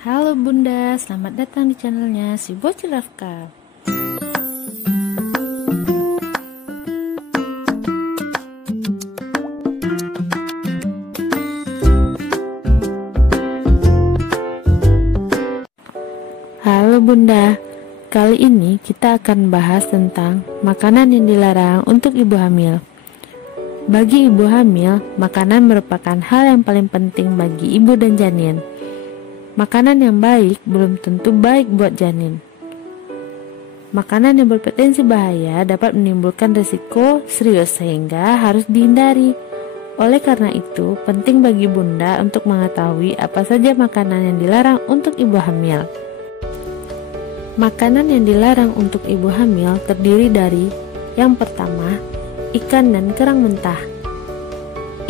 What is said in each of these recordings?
Halo Bunda, selamat datang di channelnya si Bocil Rafka. Halo Bunda, kali ini kita akan bahas tentang makanan yang dilarang untuk ibu hamil. Bagi ibu hamil, makanan merupakan hal yang paling penting bagi ibu dan janin. Makanan yang baik belum tentu baik buat janin. Makanan yang berpotensi bahaya dapat menimbulkan risiko serius sehingga harus dihindari. Oleh karena itu, penting bagi Bunda untuk mengetahui apa saja makanan yang dilarang untuk ibu hamil. Makanan yang dilarang untuk ibu hamil terdiri dari yang pertama, ikan dan kerang mentah.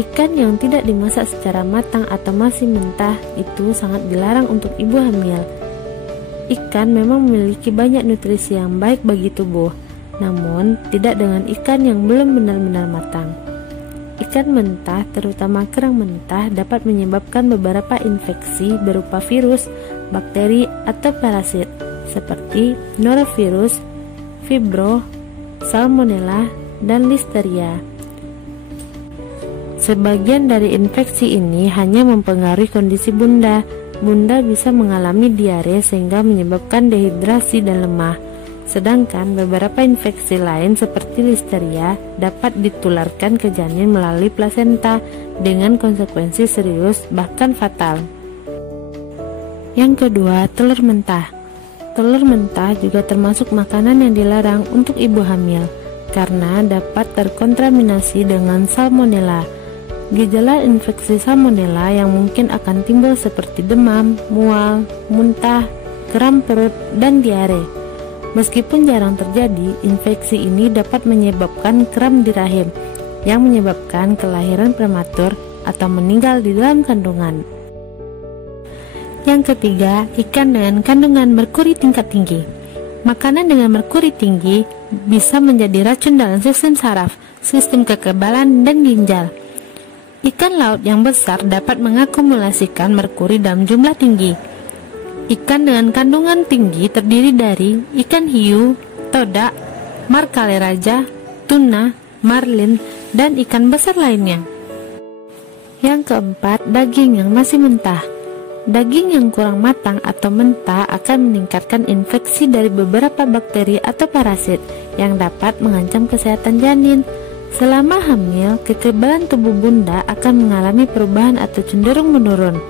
Ikan yang tidak dimasak secara matang atau masih mentah itu sangat dilarang untuk ibu hamil. Ikan memang memiliki banyak nutrisi yang baik bagi tubuh, namun tidak dengan ikan yang belum benar-benar matang. Ikan mentah, terutama kerang mentah, dapat menyebabkan beberapa infeksi berupa virus, bakteri, atau parasit seperti norovirus, vibrio, salmonella, dan listeria. Sebagian dari infeksi ini hanya mempengaruhi kondisi Bunda. Bunda bisa mengalami diare sehingga menyebabkan dehidrasi dan lemah. Sedangkan beberapa infeksi lain seperti listeria dapat ditularkan ke janin melalui plasenta dengan konsekuensi serius bahkan fatal. Yang kedua, telur mentah. Telur mentah juga termasuk makanan yang dilarang untuk ibu hamil karena dapat terkontaminasi dengan salmonella. Gejala infeksi salmonella yang mungkin akan timbul seperti demam, mual, muntah, kram perut, dan diare. Meskipun jarang terjadi, infeksi ini dapat menyebabkan kram di rahim yang menyebabkan kelahiran prematur atau meninggal di dalam kandungan. Yang ketiga, ikan dengan kandungan merkuri tingkat tinggi. Makanan dengan merkuri tinggi bisa menjadi racun dalam sistem saraf, sistem kekebalan, dan ginjal. Ikan laut yang besar dapat mengakumulasikan merkuri dalam jumlah tinggi. Ikan dengan kandungan tinggi terdiri dari ikan hiu, todak, markale raja, tuna, marlin, dan ikan besar lainnya. Yang keempat, daging yang masih mentah. Daging yang kurang matang atau mentah akan meningkatkan infeksi dari beberapa bakteri atau parasit yang dapat mengancam kesehatan janin. Selama hamil, kekebalan tubuh Bunda akan mengalami perubahan atau cenderung menurun.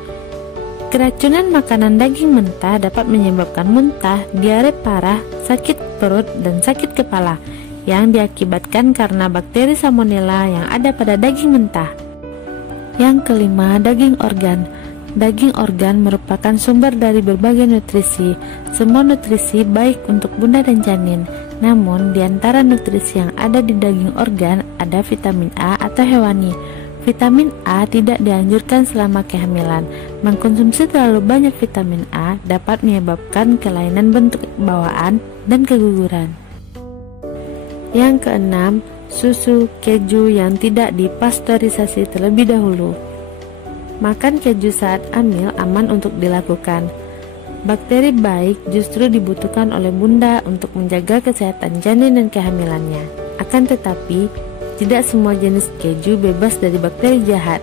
Keracunan makanan daging mentah dapat menyebabkan muntah, diare parah, sakit perut, dan sakit kepala yang diakibatkan karena bakteri salmonella yang ada pada daging mentah. Yang kelima, daging organ. Daging organ merupakan sumber dari berbagai nutrisi. Semua nutrisi baik untuk Bunda dan janin. Namun, di antara nutrisi yang ada di daging organ ada vitamin A atau hewani. Vitamin A tidak dianjurkan selama kehamilan. Mengkonsumsi terlalu banyak vitamin A dapat menyebabkan kelainan bentuk bawaan dan keguguran. Yang keenam, susu, keju yang tidak dipasteurisasi terlebih dahulu. Makan keju saat hamil aman untuk dilakukan. Bakteri baik justru dibutuhkan oleh Bunda untuk menjaga kesehatan janin dan kehamilannya. Akan tetapi, tidak semua jenis keju bebas dari bakteri jahat.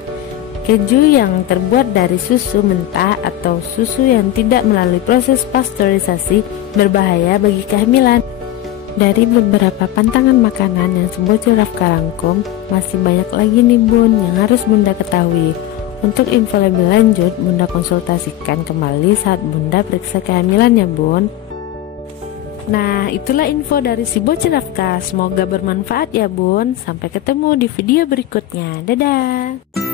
Keju yang terbuat dari susu mentah atau susu yang tidak melalui proses pasteurisasi berbahaya bagi kehamilan. Dari beberapa pantangan makanan yang Bocil Rafka rangkum, masih banyak lagi nih Bun yang harus Bunda ketahui. Untuk info lebih lanjut, Bunda konsultasikan kembali saat Bunda periksa kehamilan ya Bun. Nah, itulah info dari si Bocil Rafka. Semoga bermanfaat ya Bun. Sampai ketemu di video berikutnya. Dadah.